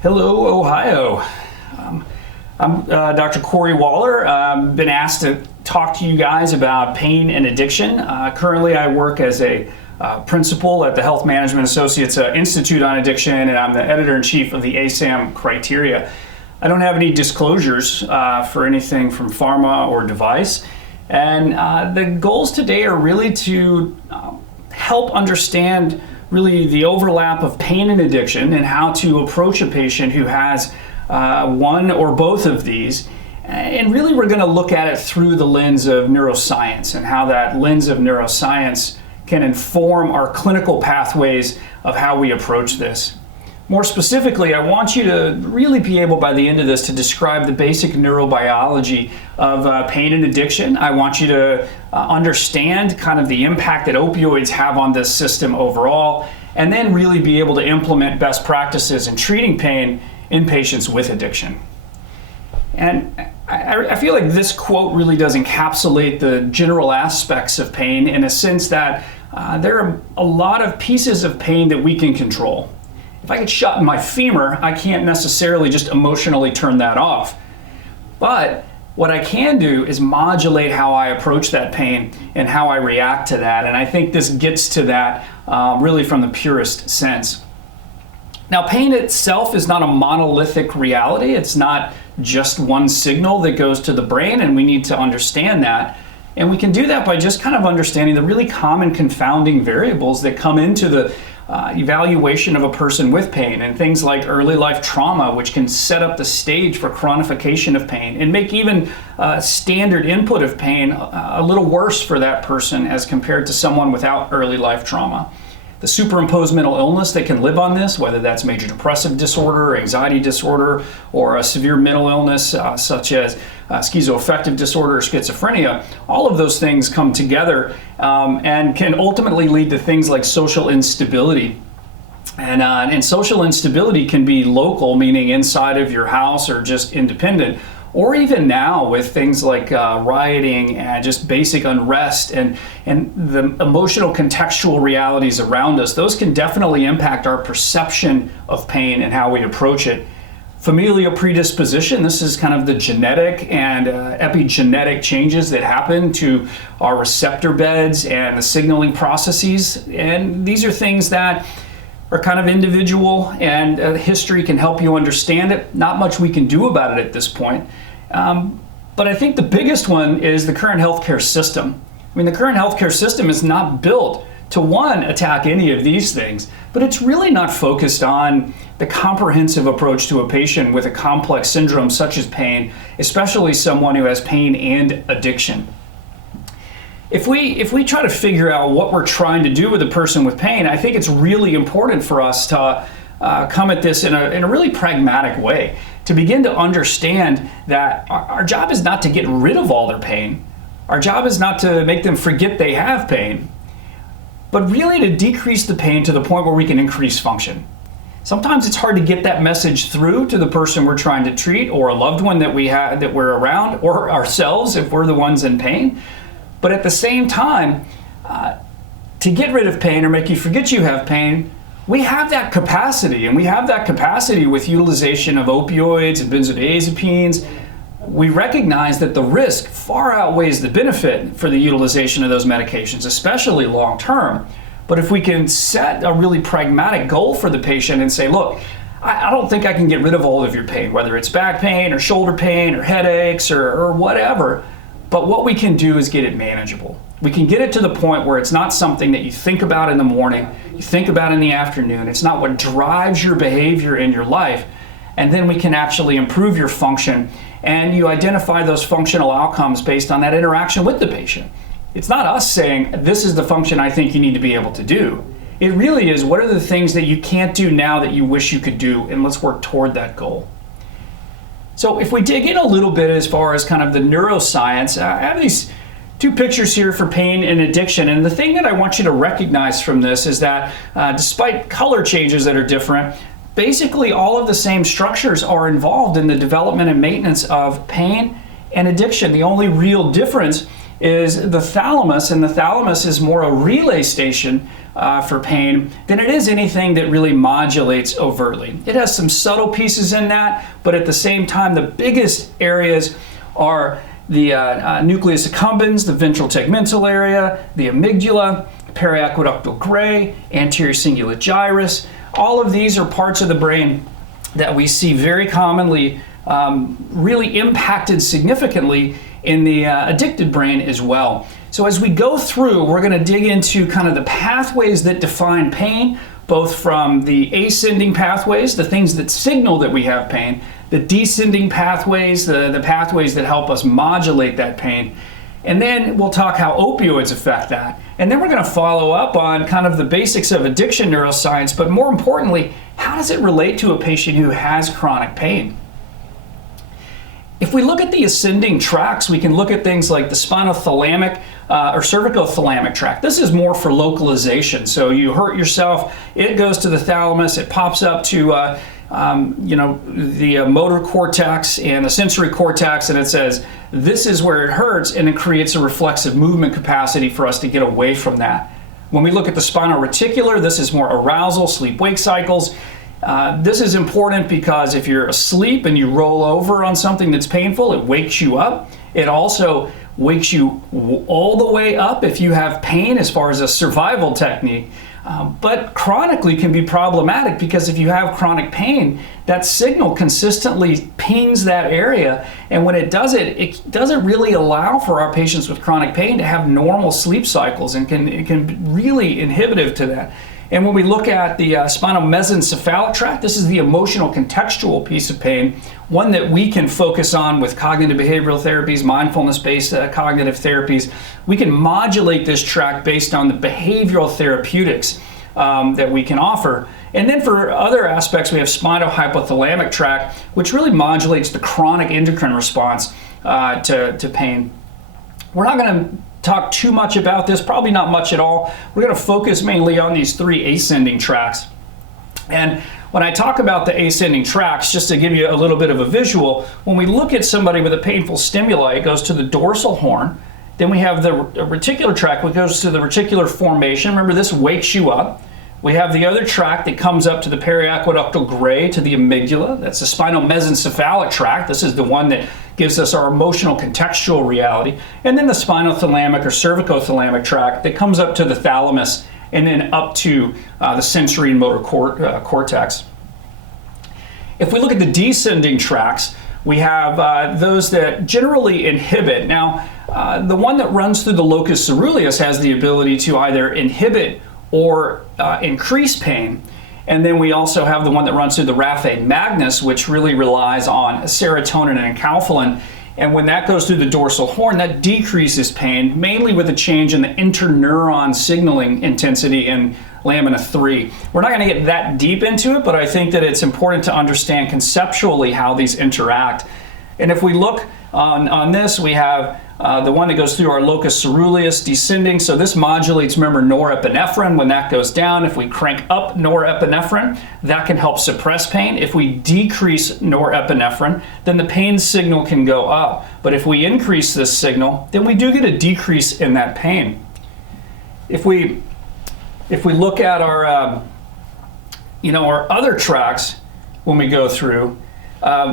Hello, Ohio. I'm Dr. Corey Waller. I've been asked to talk to you guys about pain and addiction. Currently, I work as a principal at the Health Management Associates Institute on Addiction, and I'm the editor-in-chief of the Ohsam criteria. I don't have any disclosures for anything from pharma or device. And the goals today are really to help understand really the overlap of pain and addiction and how to approach a patient who has one or both of these. And really we're going to look at it through the lens of neuroscience and how that lens of neuroscience can inform our clinical pathways of how we approach this. More specifically, I want you to really be able by the end of this to describe the basic neurobiology of pain and addiction. I want you to understand kind of the impact that opioids have on this system overall, and then really be able to implement best practices in treating pain in patients with addiction. And I feel like this quote really does encapsulate the general aspects of pain in a sense that there are a lot of pieces of pain that we can control. If I get shot in my femur, I can't necessarily just emotionally turn that off. But what I can do is modulate how I approach that pain and how I react to that. And I think this gets to that really from the purest sense. Now, pain itself is not a monolithic reality. It's not just one signal that goes to the brain, and we need to understand that. And we can do that by just kind of understanding the really common confounding variables that come into the evaluation of a person with pain, and things like early life trauma, which can set up the stage for chronification of pain and make even standard input of pain a little worse for that person as compared to someone without early life trauma. The superimposed mental illness that can live on this, whether that's major depressive disorder, anxiety disorder, or a severe mental illness such as schizoaffective disorder or schizophrenia, all of those things come together and can ultimately lead to things like social instability. And social instability can be local, meaning inside of your house or just independent, or even now with things like rioting and just basic unrest and the emotional contextual realities around us. Those can definitely impact our perception of pain and how we approach it. Familial predisposition, this is kind of the genetic and epigenetic changes that happen to our receptor beds and the signaling processes. And these are things that are kind of individual, and history can help you understand it. Not much we can do about it at this point. But I think the biggest one is the current healthcare system. I mean, the current healthcare system is not built to, one, attack any of these things, but it's really not focused on the comprehensive approach to a patient with a complex syndrome such as pain, especially someone who has pain and addiction. If we try to figure out what we're trying to do with a person with pain, I think it's really important for us to come at this in a really pragmatic way, to begin to understand that our job is not to get rid of all their pain. Our job is not to make them forget they have pain, but really to decrease the pain to the point where we can increase function. Sometimes it's hard to get that message through to the person we're trying to treat, or a loved one that we're around, or ourselves if we're the ones in pain. But at the same time, to get rid of pain or make you forget you have pain, we have that capacity, and we have that capacity with utilization of opioids and benzodiazepines. We recognize that the risk far outweighs the benefit for the utilization of those medications, especially long term. But if we can set a really pragmatic goal for the patient and say, look, I don't think I can get rid of all of your pain, whether it's back pain or shoulder pain or headaches or whatever. But what we can do is get it manageable. We can get it to the point where it's not something that you think about in the morning, you think about in the afternoon. It's not what drives your behavior in your life. And then we can actually improve your function, and you identify those functional outcomes based on that interaction with the patient. It's not us saying, this is the function I think you need to be able to do. It really is, what are the things that you can't do now that you wish you could do, and let's work toward that goal. So if we dig in a little bit as far as kind of the neuroscience, I have these two pictures here for pain and addiction. And the thing that I want you to recognize from this is that despite color changes that are different, basically all of the same structures are involved in the development and maintenance of pain and addiction. The only real difference is the thalamus, and the thalamus is more a relay station for pain than it is anything that really modulates overtly. It has some subtle pieces in that, but at the same time, the biggest areas are the nucleus accumbens, the ventral tegmental area, the amygdala, periaqueductal gray, anterior cingulate gyrus. All of these are parts of the brain that we see very commonly really impacted significantly in the addicted brain as well. So as we go through, we're going to dig into kind of the pathways that define pain, both from the ascending pathways, the things that signal that we have pain, the descending pathways, the pathways that help us modulate that pain. And then we'll talk how opioids affect that. And then we're going to follow up on kind of the basics of addiction neuroscience, but more importantly, how does it relate to a patient who has chronic pain? If we look at the ascending tracts, we can look at things like the spinothalamic or cervicothalamic tract. This is more for localization. So you hurt yourself, it goes to the thalamus, it pops up to the motor cortex and the sensory cortex, and it says, this is where it hurts, and it creates a reflexive movement capacity for us to get away from that. When we look at the spinal reticular, this is more arousal, sleep-wake cycles. This is important because if you're asleep and you roll over on something that's painful, it wakes you up. It also wakes you all the way up if you have pain as far as a survival technique. But chronically can be problematic because if you have chronic pain, that signal consistently pings that area. And when it doesn't really allow for our patients with chronic pain to have normal sleep cycles, and it can be really inhibitive to that. And when we look at the spinal mesencephalic tract, this is the emotional contextual piece of pain, one that we can focus on with cognitive behavioral therapies, mindfulness-based cognitive therapies. We can modulate this tract based on the behavioral therapeutics that we can offer. And then for other aspects, we have spinal hypothalamic tract, which really modulates the chronic endocrine response to pain. We're not going to talk too much about this, probably not much at all. We're going to focus mainly on these three ascending tracts. And when I talk about the ascending tracts, just to give you a little bit of a visual, when we look at somebody with a painful stimuli, it goes to the dorsal horn. Then we have the reticular tract, which goes to the reticular formation. Remember, this wakes you up. We have the other tract that comes up to the periaqueductal gray, to the amygdala. That's the spinal mesencephalic tract. This is the one that gives us our emotional contextual reality. And then the spinothalamic or cervicothalamic tract that comes up to the thalamus and then up to the sensory and motor cortex. If we look at the descending tracts, we have those that generally inhibit. Now, the one that runs through the locus coeruleus has the ability to either inhibit or increase pain. And then we also have the one that runs through the raphe magnus, which really relies on serotonin and enkephalin. And when that goes through the dorsal horn, that decreases pain, mainly with a change in the interneuron signaling intensity in lamina 3. We're not going to get that deep into it, but I think that it's important to understand conceptually how these interact. And if we look on this, we have the one that goes through our locus coeruleus descending. So this modulates, remember, norepinephrine. When that goes down, if we crank up norepinephrine, that can help suppress pain. If we decrease norepinephrine, then the pain signal can go up. But if we increase this signal, then we do get a decrease in that pain. If we look at our our other tracts when we go through,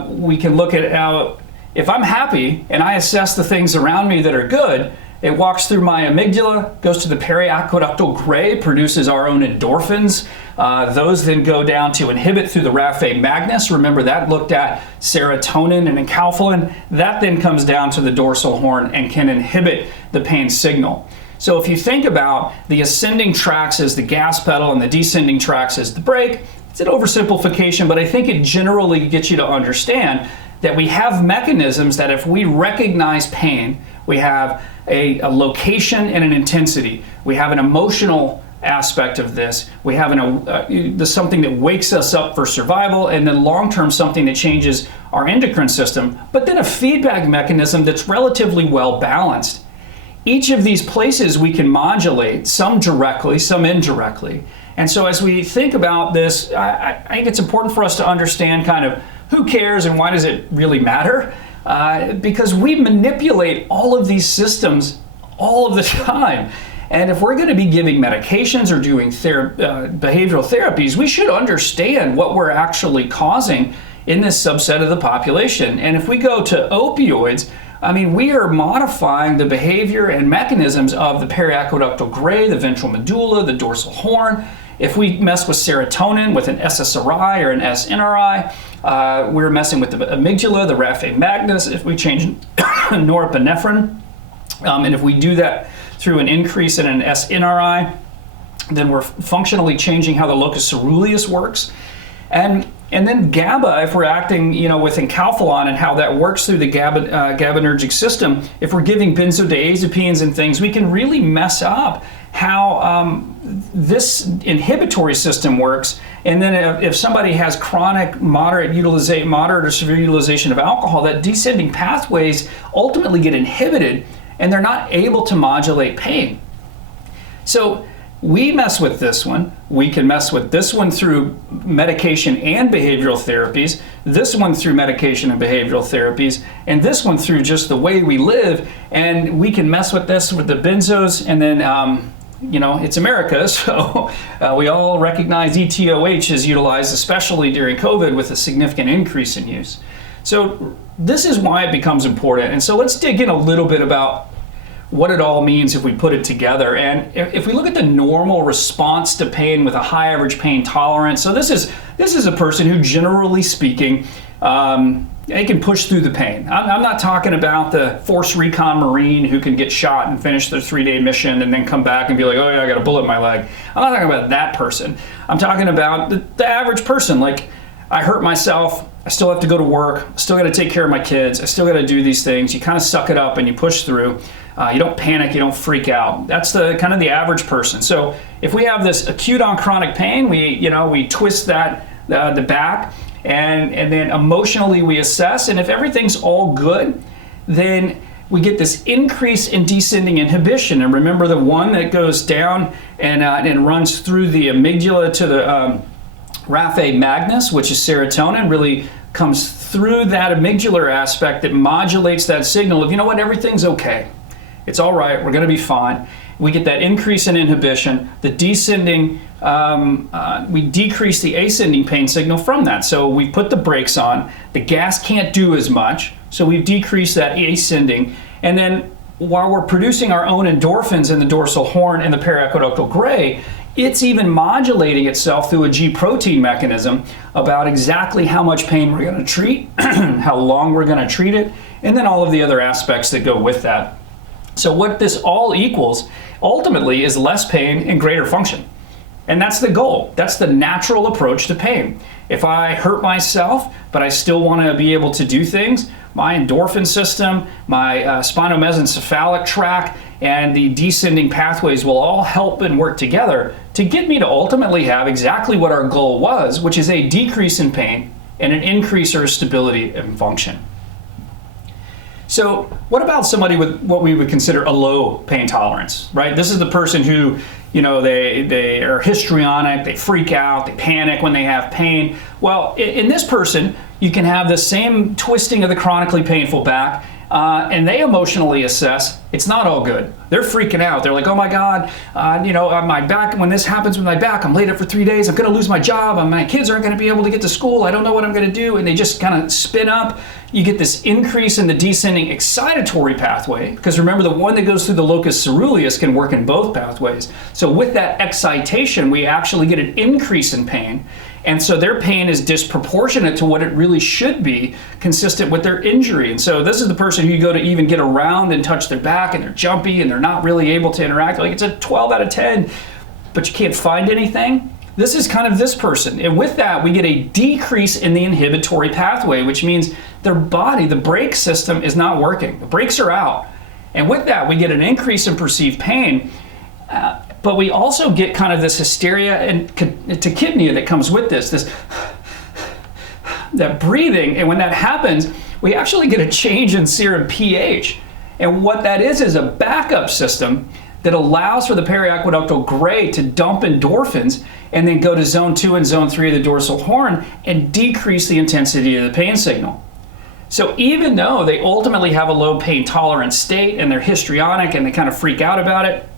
we can look at how, if I'm happy and I assess the things around me that are good, it walks through my amygdala, goes to the periaqueductal gray, produces our own endorphins. Those then go down to inhibit through the raphe magnus. Remember, that looked at serotonin and enkephalin. That then comes down to the dorsal horn and can inhibit the pain signal. So if you think about the ascending tracts as the gas pedal and the descending tracts as the brake, it's an oversimplification, but I think it generally gets you to understand that we have mechanisms that if we recognize pain, we have a location and an intensity. We have an emotional aspect of this. We have something that wakes us up for survival, and then long-term something that changes our endocrine system, but then a feedback mechanism that's relatively well balanced. Each of these places we can modulate, some directly, some indirectly. And so as we think about this, I think it's important for us to understand kind of who cares and why does it really matter? Because we manipulate all of these systems all of the time. And if we're going to be giving medications or doing behavioral therapies, we should understand what we're actually causing in this subset of the population. And if we go to opioids, I mean, we are modifying the behavior and mechanisms of the periaqueductal gray, the ventral medulla, the dorsal horn. If we mess with serotonin with an SSRI or an SNRI, we're messing with the amygdala, the raphe magnus. If we change norepinephrine, and if we do that through an increase in an SNRI, then we're functionally changing how the locus ceruleus works. And then GABA, if we're acting, with encalphalon and how that works through the GABAergic system, if we're giving benzodiazepines and things, we can really mess up how this inhibitory system works. And then if somebody has chronic, moderate or severe utilization of alcohol, that descending pathways ultimately get inhibited and they're not able to modulate pain. So we mess with this one. We can mess with this one through medication and behavioral therapies, this one through medication and behavioral therapies, and this one through just the way we live. And we can mess with this with the benzos, and then it's America, so we all recognize ETOH is utilized, especially during COVID, with a significant increase in use. So this is why it becomes important. And so let's dig in a little bit about what it all means if we put it together. And if we look at the normal response to pain with a high average pain tolerance, so this is a person who, generally speaking, they can push through the pain. I'm not talking about the force recon Marine who can get shot and finish their 3-day mission and then come back and be like, oh yeah, I got a bullet in my leg. I'm not talking about that person. I'm talking about the average person. Like, I hurt myself, I still have to go to work, still got to take care of my kids, I still got to do these things. You kind of suck it up and you push through. You don't panic, you don't freak out. That's the kind of the average person. So if we have this acute on chronic pain, we twist that the back, and then emotionally we assess, and if everything's all good, then we get this increase in descending inhibition. And remember, the one that goes down and runs through the amygdala to the raphe magnus, which is serotonin, really comes through that amygdalar aspect that modulates that signal of, everything's okay. It's all right, we're gonna be fine. We get that increase in inhibition, the descending, we decrease the ascending pain signal from that. So we put the brakes on, the gas can't do as much, so we've decreased that ascending. And then while we're producing our own endorphins in the dorsal horn and the periaqueductal gray, it's even modulating itself through a G protein mechanism about exactly how much pain we're gonna treat, how long we're gonna treat it, and then all of the other aspects that go with that. So what this all equals ultimately is less pain and greater function. And that's the goal. That's the natural approach to pain. If I hurt myself, but I still want to be able to do things, my endorphin system, my spinomesencephalic tract, and the descending pathways will all help and work together to get me to ultimately have exactly what our goal was, which is a decrease in pain and an increase or stability and function. So what about somebody with what we would consider a low pain tolerance, right? This is the person who, they are histrionic, they freak out, they panic when they have pain. Well, in this person, you can have the same twisting of the chronically painful back, and they emotionally assess it's not all good. They're freaking out. They're like, oh my God, my back, when this happens with my back, I'm laid up for 3 days, I'm gonna lose my job, and my kids aren't gonna be able to get to school, I don't know what I'm gonna do, and they just kind of spin up. You get this increase in the descending excitatory pathway, because remember, the one that goes through the locus ceruleus can work in both pathways. So with that excitation, we actually get an increase in pain. And so their pain is disproportionate to what it really should be, consistent with their injury. And so this is the person who you go to even get around and touch their back, and they're jumpy and they're not really able to interact. Like, it's a 12 out of 10, but you can't find anything. This is kind of this person. And with that, we get a decrease in the inhibitory pathway, which means their body, the brake system, is not working. The brakes are out. And with that, we get an increase in perceived pain. But we also get kind of this hysteria and tachypnea that comes with this that breathing. And when that happens, we actually get a change in serum pH. And what that is a backup system that allows for the periaqueductal gray to dump endorphins and then go to zone 2 and zone 3 of the dorsal horn and decrease the intensity of the pain signal. So even though they ultimately have a low pain tolerance state and they're histrionic and they kind of freak out about it,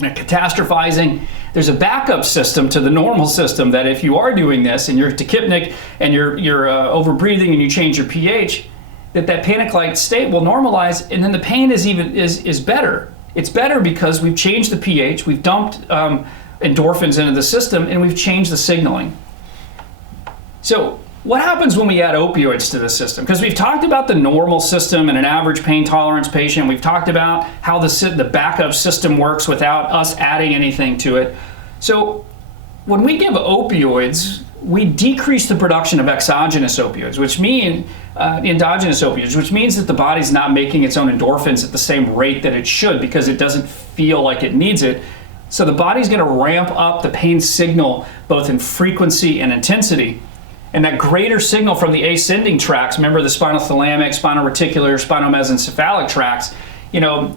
catastrophizing. There's a backup system to the normal system that if you are doing this and you're tachypnic and you're overbreathing and you change your pH, that panic-like state will normalize, and then the pain is better. It's better because we've changed the pH, we've dumped endorphins into the system, and we've changed the signaling. So what happens when we add opioids to the system? Because we've talked about the normal system and an average pain tolerance patient. We've talked about how the backup system works without us adding anything to it. So when we give opioids, we decrease the production of exogenous opioids, which mean endogenous opioids, which means that the body's not making its own endorphins at the same rate that it should because it doesn't feel like it needs it. So the body's going to ramp up the pain signal both in frequency and intensity. And that greater signal from the ascending tracts, remember the spinothalamic, spinal-reticular, spinomesencephalic tracts,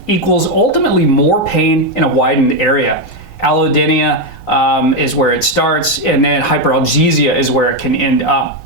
equals ultimately more pain in a widened area. Allodynia is where it starts, and then hyperalgesia is where it can end up.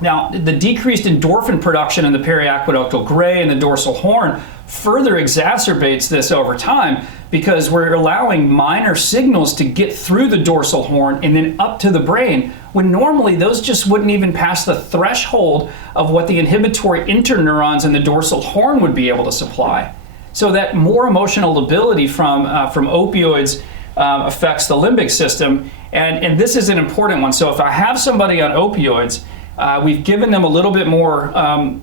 Now, the decreased endorphin production in the periaqueductal gray and the dorsal horn further exacerbates this over time because we're allowing minor signals to get through the dorsal horn and then up to the brain, when normally those just wouldn't even pass the threshold of what the inhibitory interneurons in the dorsal horn would be able to supply. So that more emotional lability from opioids affects the limbic system, and this is an important one. So if I have somebody on opioids, we've given them a little bit more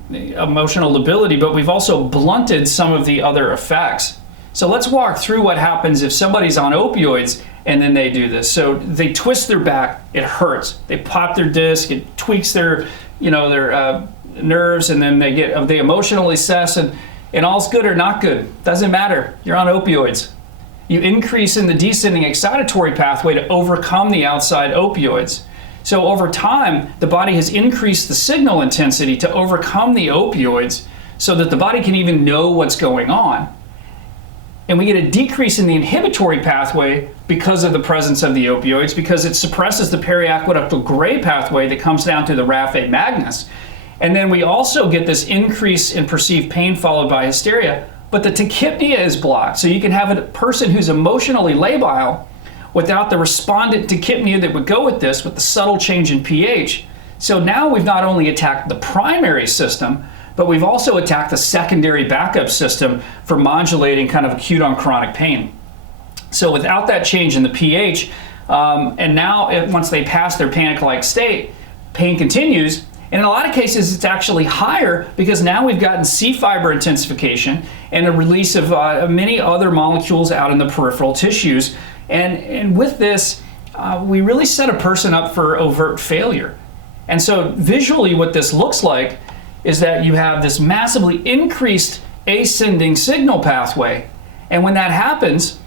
emotional lability, but we've also blunted some of the other effects. So let's walk through what happens if somebody's on opioids and then they do this. So they twist their back, it hurts. They pop their disc, it tweaks their nerves, and then they emotionally assess, and all's good or not good. Doesn't matter. You're on opioids. You increase in the descending excitatory pathway to overcome the outside opioids. So over time, the body has increased the signal intensity to overcome the opioids so that the body can even know what's going on. And we get a decrease in the inhibitory pathway because of the presence of the opioids, because it suppresses the periaqueductal gray pathway that comes down to the raphe magnus. And then we also get this increase in perceived pain followed by hysteria, but the tachypnea is blocked. So you can have a person who's emotionally labile without the respondent tachypnea that would go with this, with the subtle change in pH. So now we've not only attacked the primary system, but we've also attacked the secondary backup system for modulating kind of acute on chronic pain. So without that change in the pH, and now once they pass their panic-like state, pain continues, and in a lot of cases it's actually higher because now we've gotten C fiber intensification and a release of many other molecules out in the peripheral tissues. And with this, we really set a person up for overt failure. And so visually what this looks like is that you have this massively increased ascending signal pathway. And when that happens,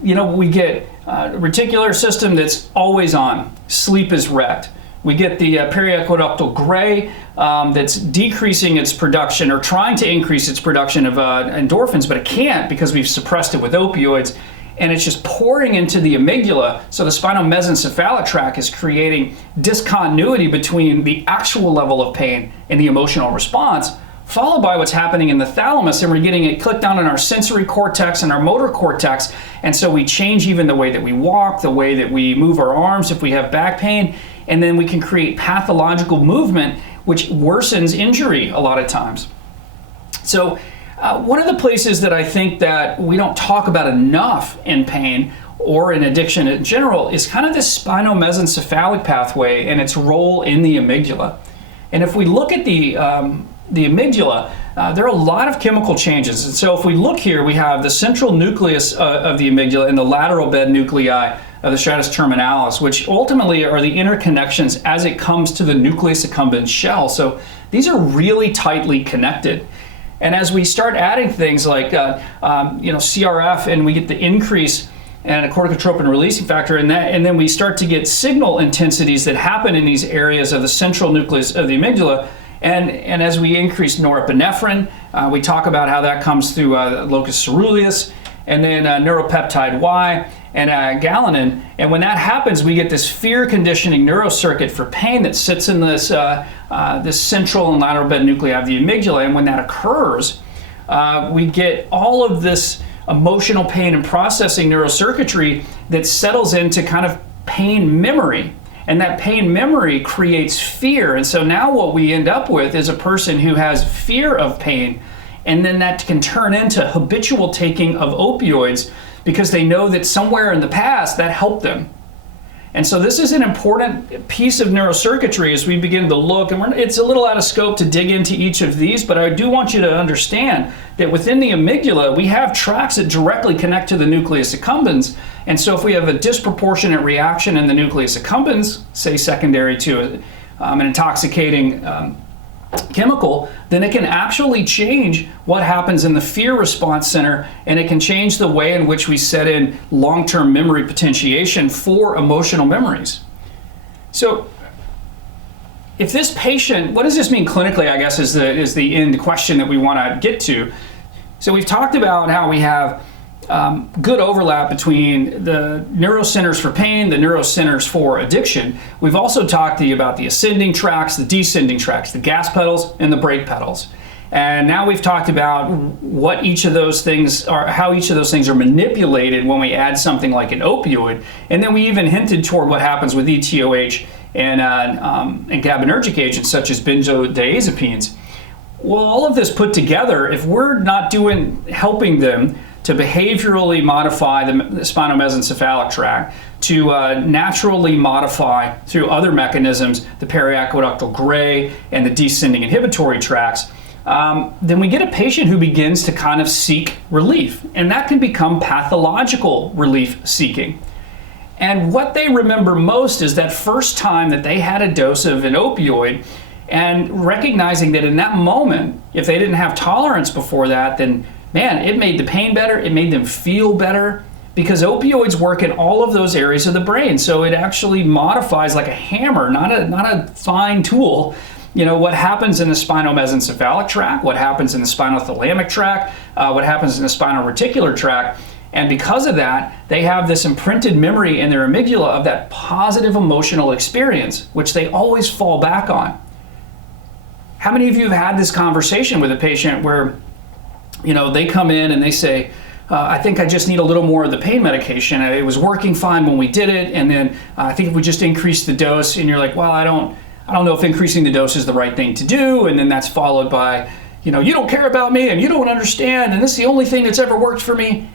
we get a reticular system that's always on. Sleep is wrecked. We get the periaqueductal gray that's decreasing its production or trying to increase its production of endorphins, but it can't because we've suppressed it with opioids. And it's just pouring into the amygdala. So the spinomesencephalic tract is creating discontinuity between the actual level of pain and the emotional response, followed by what's happening in the thalamus, and we're getting it clicked down in our sensory cortex and our motor cortex. And so we change even the way that we walk, the way that we move our arms if we have back pain, and then we can create pathological movement, which worsens injury a lot of times. So one of the places that I think that we don't talk about enough in pain or in addiction in general is kind of this spinomesencephalic pathway and its role in the amygdala. And if we look at the amygdala, there are a lot of chemical changes. And so if we look here, we have the central nucleus of the amygdala and the lateral bed nuclei of the stratus terminalis, which ultimately are the interconnections as it comes to the nucleus accumbens shell. So these are really tightly connected. And as we start adding things like CRF, and we get the increase and a corticotropin releasing factor in that, and then we start to get signal intensities that happen in these areas of the central nucleus of the amygdala. And as we increase norepinephrine, we talk about how that comes through locus ceruleus, and then neuropeptide Y and galanin. And when that happens, we get this fear conditioning neurocircuit for pain that sits in this central and lateral bed nuclei of the amygdala. And when that occurs, we get all of this emotional pain and processing neurocircuitry that settles into kind of pain memory. And that pain memory creates fear. And so now what we end up with is a person who has fear of pain, and then that can turn into habitual taking of opioids because they know that somewhere in the past that helped them. And so this is an important piece of neurocircuitry as we begin to look, and it's a little out of scope to dig into each of these, but I do want you to understand that within the amygdala, we have tracts that directly connect to the nucleus accumbens. And so if we have a disproportionate reaction in the nucleus accumbens, say secondary to an intoxicating chemical, then it can actually change what happens in the fear response center, and it can change the way in which we set in long-term memory potentiation for emotional memories. So if this patient, what does this mean clinically, I guess is the end question that we want to get to. So we've talked about how we have good overlap between the neurocenters for pain, the neurocenters for addiction. We've also talked to you about the ascending tracts, the descending tracts, the gas pedals and the brake pedals. And now we've talked about what each of those things are, how each of those things are manipulated when we add something like an opioid. And then we even hinted toward what happens with ETOH and GABAergic agents such as benzodiazepines. Well, all of this put together, if we're not helping them to behaviorally modify the spinal mesencephalic tract, to naturally modify through other mechanisms the periaqueductal gray and the descending inhibitory tracts, then we get a patient who begins to kind of seek relief, and that can become pathological relief seeking. And what they remember most is that first time that they had a dose of an opioid, and recognizing that in that moment, if they didn't have tolerance before that, then man, it made the pain better, it made them feel better, because opioids work in all of those areas of the brain. So it actually modifies like a hammer, not a fine tool, what happens in the spinal mesencephalic tract, what happens in the spinal thalamic tract, what happens in the spinal reticular tract. And because of that, they have this imprinted memory in their amygdala of that positive emotional experience, which they always fall back on. How many of you have had this conversation with a patient where they come in and they say, I think I just need a little more of the pain medication. It was working fine when we did it, and then I think if we just increase the dose, and you're like, well, I don't know if increasing the dose is the right thing to do, and then that's followed by, you don't care about me, and you don't understand, and this is the only thing that's ever worked for me.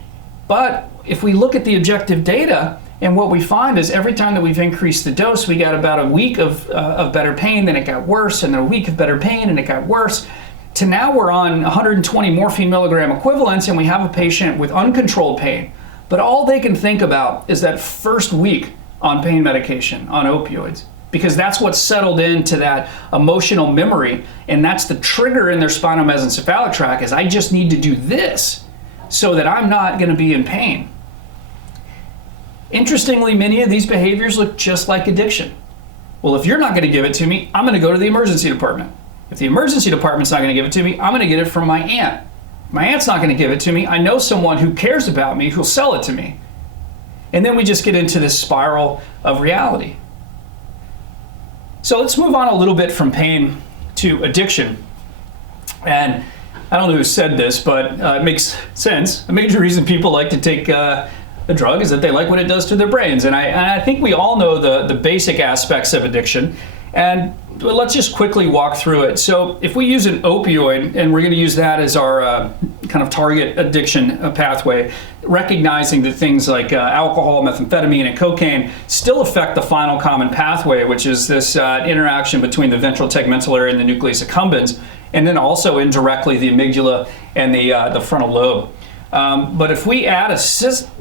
But if we look at the objective data, and what we find is every time that we've increased the dose, we got about a week of better pain, then it got worse, and then a week of better pain, and it got worse. To now we're on 120 morphine milligram equivalents, and we have a patient with uncontrolled pain. But all they can think about is that first week on pain medication, on opioids, because that's what's settled into that emotional memory, and that's the trigger in their spinal mesencephalic tract is I just need to do this so that I'm not going to be in pain. Interestingly, many of these behaviors look just like addiction. Well, if you're not going to give it to me, I'm going to go to the emergency department. If the emergency department's not going to give it to me, I'm going to get it from my aunt. If my aunt's not going to give it to me, I know someone who cares about me who'll sell it to me. And then we just get into this spiral of reality. So let's move on a little bit from pain to addiction. And I don't know who said this, but it makes sense. A major reason people like to take a drug is that they like what it does to their brains. And I think we all know the basic aspects of addiction. And let's just quickly walk through it. So if we use an opioid, and we're going to use that as our kind of target addiction pathway, recognizing that things like alcohol, methamphetamine, and cocaine still affect the final common pathway, which is this interaction between the ventral tegmental area and the nucleus accumbens, and then also indirectly the amygdala and the frontal lobe. But if we add a substance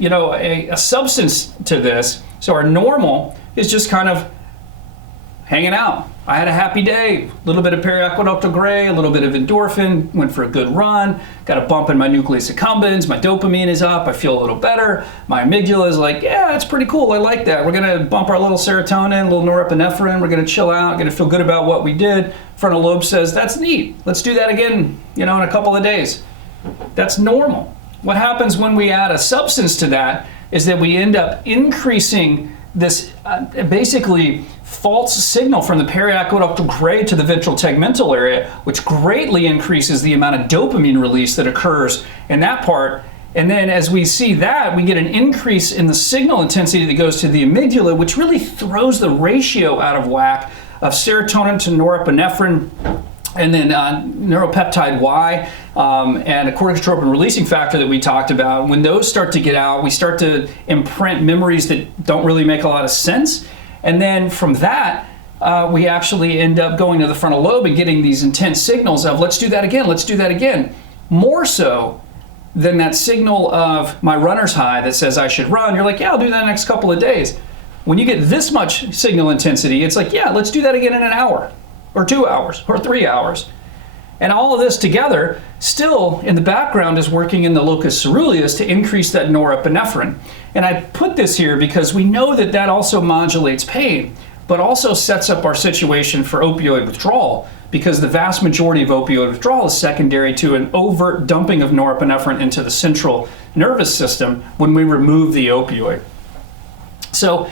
to this, so our normal is just kind of hanging out. I had a happy day, a little bit of periaqueductal gray, a little bit of endorphin, went for a good run, got a bump in my nucleus accumbens, my dopamine is up, I feel a little better, my amygdala is like, yeah, that's pretty cool, I like that. We're gonna bump our little serotonin, a little norepinephrine, we're gonna chill out, gonna feel good about what we did. Frontal lobe says, that's neat, let's do that again, in a couple of days. That's normal. What happens when we add a substance to that is that we end up increasing this basically false signal from the periaqueductal gray to the ventral tegmental area, which greatly increases the amount of dopamine release that occurs in that part. And then as we see that, we get an increase in the signal intensity that goes to the amygdala, which really throws the ratio out of whack of serotonin to norepinephrine, and then neuropeptide Y, and a corticotropin releasing factor that we talked about. When those start to get out, we start to imprint memories that don't really make a lot of sense. And then from that, we actually end up going to the frontal lobe and getting these intense signals of, let's do that again, let's do that again. More so than that signal of my runner's high that says I should run. You're like, yeah, I'll do that the next couple of days. When you get this much signal intensity, it's like, yeah, let's do that again in an hour, or 2 hours, or 3 hours. And all of this together, still in the background, is working in the locus coeruleus to increase that norepinephrine. And I put this here because we know that that also modulates pain, but also sets up our situation for opioid withdrawal, because the vast majority of opioid withdrawal is secondary to an overt dumping of norepinephrine into the central nervous system when we remove the opioid. So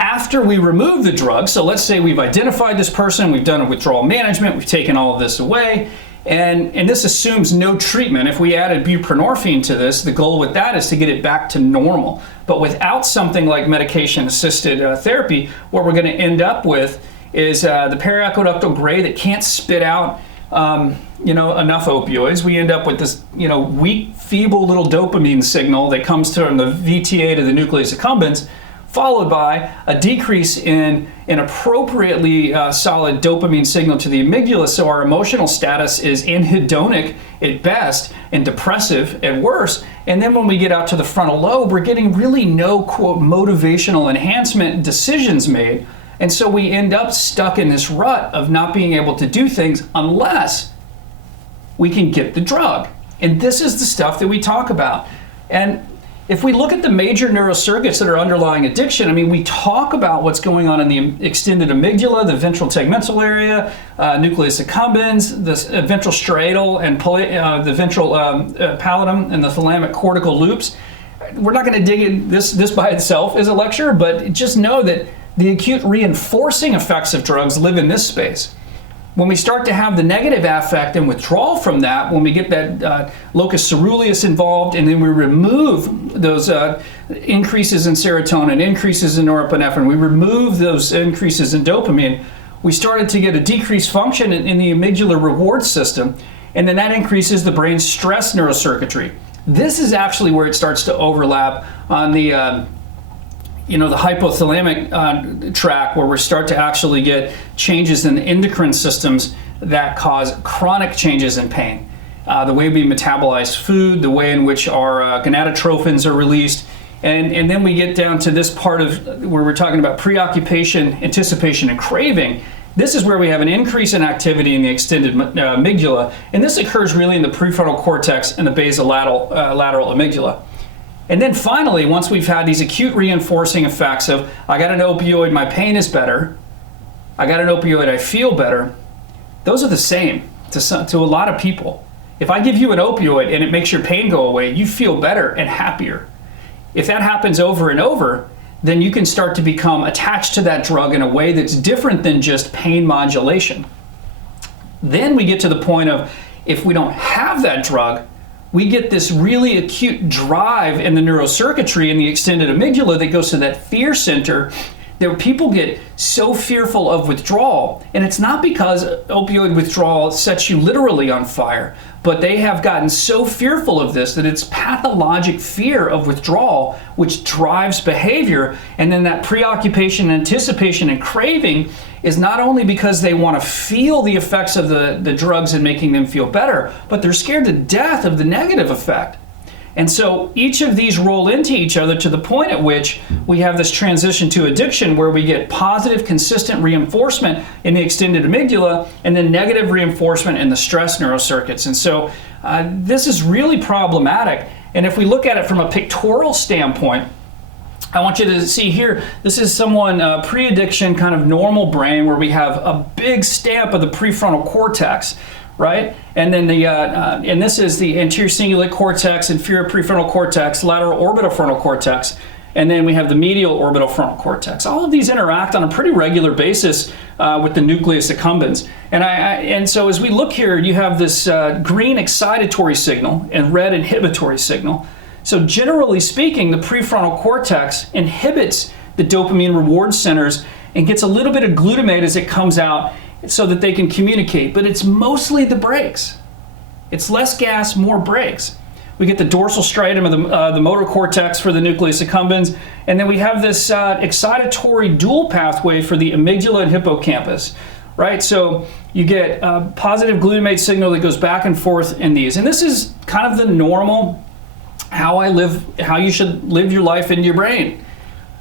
after we remove the drug, so let's say we've identified this person, we've done a withdrawal management, we've taken all of this away, and this assumes no treatment. If we added buprenorphine to this, the goal with that is to get it back to normal. But without something like medication-assisted therapy, what we're going to end up with is the periaqueductal gray that can't spit out enough opioids. We end up with this weak, feeble little dopamine signal that comes from the VTA to the nucleus accumbens, followed by a decrease in an appropriately solid dopamine signal to the amygdala, so our emotional status is anhedonic at best and depressive at worst. And then when we get out to the frontal lobe, we're getting really no, quote, motivational enhancement decisions made. And so we end up stuck in this rut of not being able to do things unless we can get the drug. And this is the stuff that we talk about. And if we look at the major neurocircuits that are underlying addiction, I mean, we talk about what's going on in the extended amygdala, the ventral tegmental area, nucleus accumbens, the ventral striatal, and the ventral pallidum, and the thalamic cortical loops. We're not going to dig in this by itself as a lecture, but just know that the acute reinforcing effects of drugs live in this space. When we start to have the negative affect and withdrawal from that, when we get that locus coeruleus involved, and then we remove those increases in serotonin, increases in norepinephrine, we remove those increases in dopamine, we started to get a decreased function in the amygdala reward system, and then that increases the brain's stress neurocircuitry. This is actually where it starts to overlap on the the hypothalamic track, where we start to actually get changes in the endocrine systems that cause chronic changes in pain. The way we metabolize food, the way in which our gonadotrophins are released, and then we get down to this part of where we're talking about preoccupation, anticipation, and craving. This is where we have an increase in activity in the extended amygdala, and this occurs really in the prefrontal cortex and the basolateral lateral amygdala. And then finally, once we've had these acute reinforcing effects of, I got an opioid, my pain is better, I got an opioid, I feel better, those are the same to a lot of people. If I give you an opioid and it makes your pain go away, you feel better and happier. If that happens over and over, then you can start to become attached to that drug in a way that's different than just pain modulation. Then we get to the point of, if we don't have that drug, we get this really acute drive in the neurocircuitry in the extended amygdala that goes to that fear center, that people get so fearful of withdrawal. And it's not because opioid withdrawal sets you literally on fire, but they have gotten so fearful of this that it's pathologic fear of withdrawal which drives behavior. And then that preoccupation, anticipation, and craving is not only because they want to feel the effects of the drugs and making them feel better, but they're scared to death of the negative effect. And so each of these roll into each other to the point at which we have this transition to addiction, where we get positive, consistent reinforcement in the extended amygdala and then negative reinforcement in the stress neurocircuits. And so this is really problematic. And if we look at it from a pictorial standpoint, I want you to see here, this is someone pre-addiction, kind of normal brain, where we have a big stamp of the prefrontal cortex, right? And then and this is the anterior cingulate cortex, inferior prefrontal cortex, lateral orbitofrontal cortex, and then we have the medial orbital frontal cortex. All of these interact on a pretty regular basis with the nucleus accumbens. And so as we look here, you have this green excitatory signal and red inhibitory signal. So generally speaking, the prefrontal cortex inhibits the dopamine reward centers and gets a little bit of glutamate as it comes out so that they can communicate, but it's mostly the brakes. It's less gas, more brakes. We get the dorsal striatum of the motor cortex for the nucleus accumbens, and then we have this excitatory dual pathway for the amygdala and hippocampus, right? So you get a positive glutamate signal that goes back and forth in these, and this is kind of the normal how you should live your life in your brain.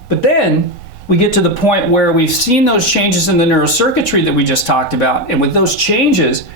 But then we get to the point where we've seen those changes in the neurocircuitry that we just talked about, and with those changes,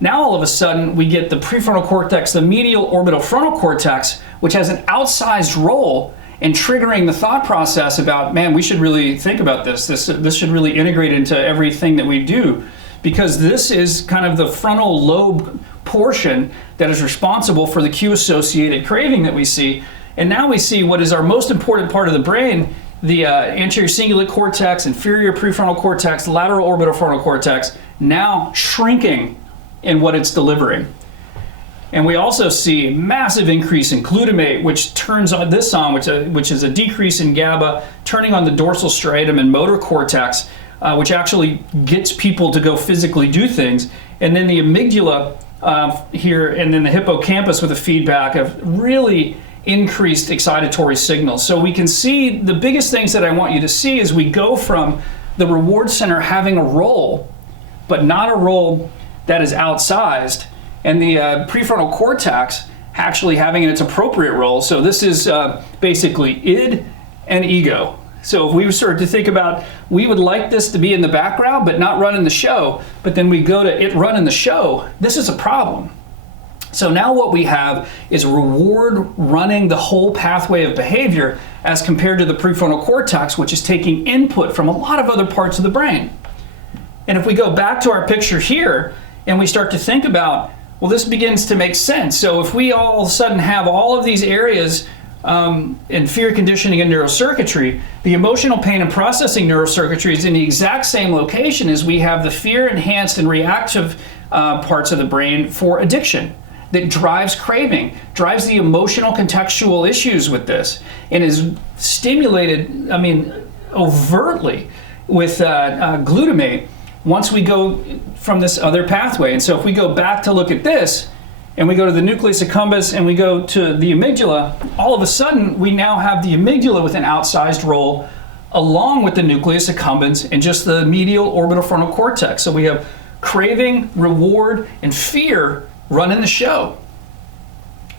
now all of a sudden we get the prefrontal cortex, the medial orbital frontal cortex, which has an outsized role in triggering the thought process about, man, we should really think about this. This should really integrate into everything that we do, because this is kind of the frontal lobe portion that is responsible for the cue-associated craving that we see. And now we see what is our most important part of the brain, the anterior cingulate cortex, inferior prefrontal cortex, lateral orbital frontal cortex, now shrinking in what it's delivering. And we also see massive increase in glutamate, which turns on this on, which is a decrease in GABA, turning on the dorsal striatum and motor cortex, which actually gets people to go physically do things. And then the amygdala here, and then the hippocampus with a feedback of really increased excitatory signals. So we can see the biggest things that I want you to see is we go from the reward center having a role, but not a role that is outsized, and the prefrontal cortex actually having its appropriate role. So this is basically id and ego. So if we start to think about, we would like this to be in the background but not running the show, but then we go to it running the show, this is a problem. So now what we have is reward running the whole pathway of behavior as compared to the prefrontal cortex, which is taking input from a lot of other parts of the brain. And if we go back to our picture here, and we start to think about, well, this begins to make sense. So if we all of a sudden have all of these areas in fear conditioning and neurocircuitry, the emotional pain and processing neurocircuitry is in the exact same location as we have the fear enhanced and reactive parts of the brain for addiction that drives craving, drives the emotional contextual issues with this, and is stimulated, overtly with glutamate once we go from this other pathway. And so if we go back to look at this, and we go to the nucleus accumbens, and we go to the amygdala, all of a sudden we now have the amygdala with an outsized role along with the nucleus accumbens and just the medial orbital frontal cortex. So we have craving, reward, and fear running the show.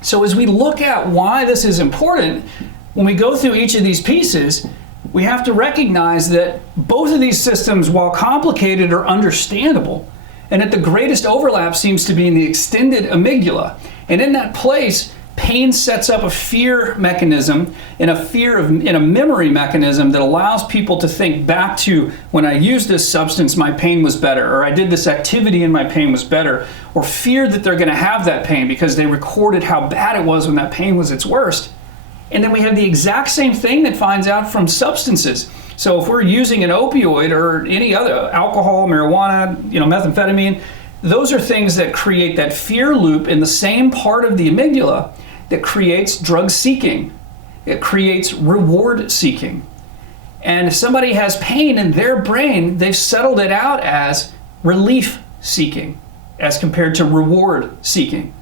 So as we look at why this is important, when we go through each of these pieces, we have to recognize that both of these systems, while complicated, are understandable, and that the greatest overlap seems to be in the extended amygdala. And in that place, pain sets up a fear mechanism and a memory mechanism that allows people to think back to, when I used this substance, my pain was better, or I did this activity and my pain was better, or fear that they're going to have that pain because they recorded how bad it was when that pain was its worst. And then we have the exact same thing that finds out from substances. So if we're using an opioid or any other, alcohol, marijuana, methamphetamine, those are things that create that fear loop in the same part of the amygdala that creates drug seeking. It creates reward seeking. And if somebody has pain in their brain, they've settled it out as relief seeking as compared to reward seeking.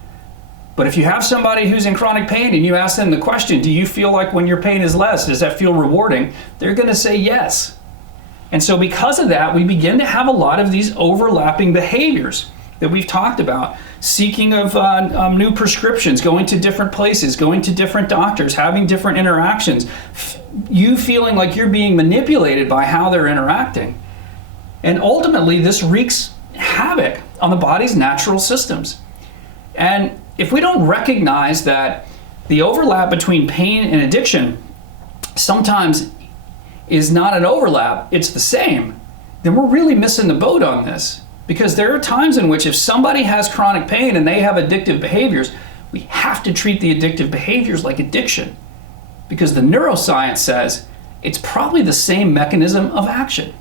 But if you have somebody who's in chronic pain and you ask them the question, do you feel like when your pain is less, does that feel rewarding? They're going to say yes. And so because of that, we begin to have a lot of these overlapping behaviors that we've talked about. Seeking of new prescriptions, going to different places, going to different doctors, having different interactions, you feeling like you're being manipulated by how they're interacting. And ultimately, this wreaks havoc on the body's natural systems. And if we don't recognize that the overlap between pain and addiction sometimes is not an overlap, it's the same, then we're really missing the boat on this. Because there are times in which if somebody has chronic pain and they have addictive behaviors, we have to treat the addictive behaviors like addiction. Because the neuroscience says it's probably the same mechanism of action.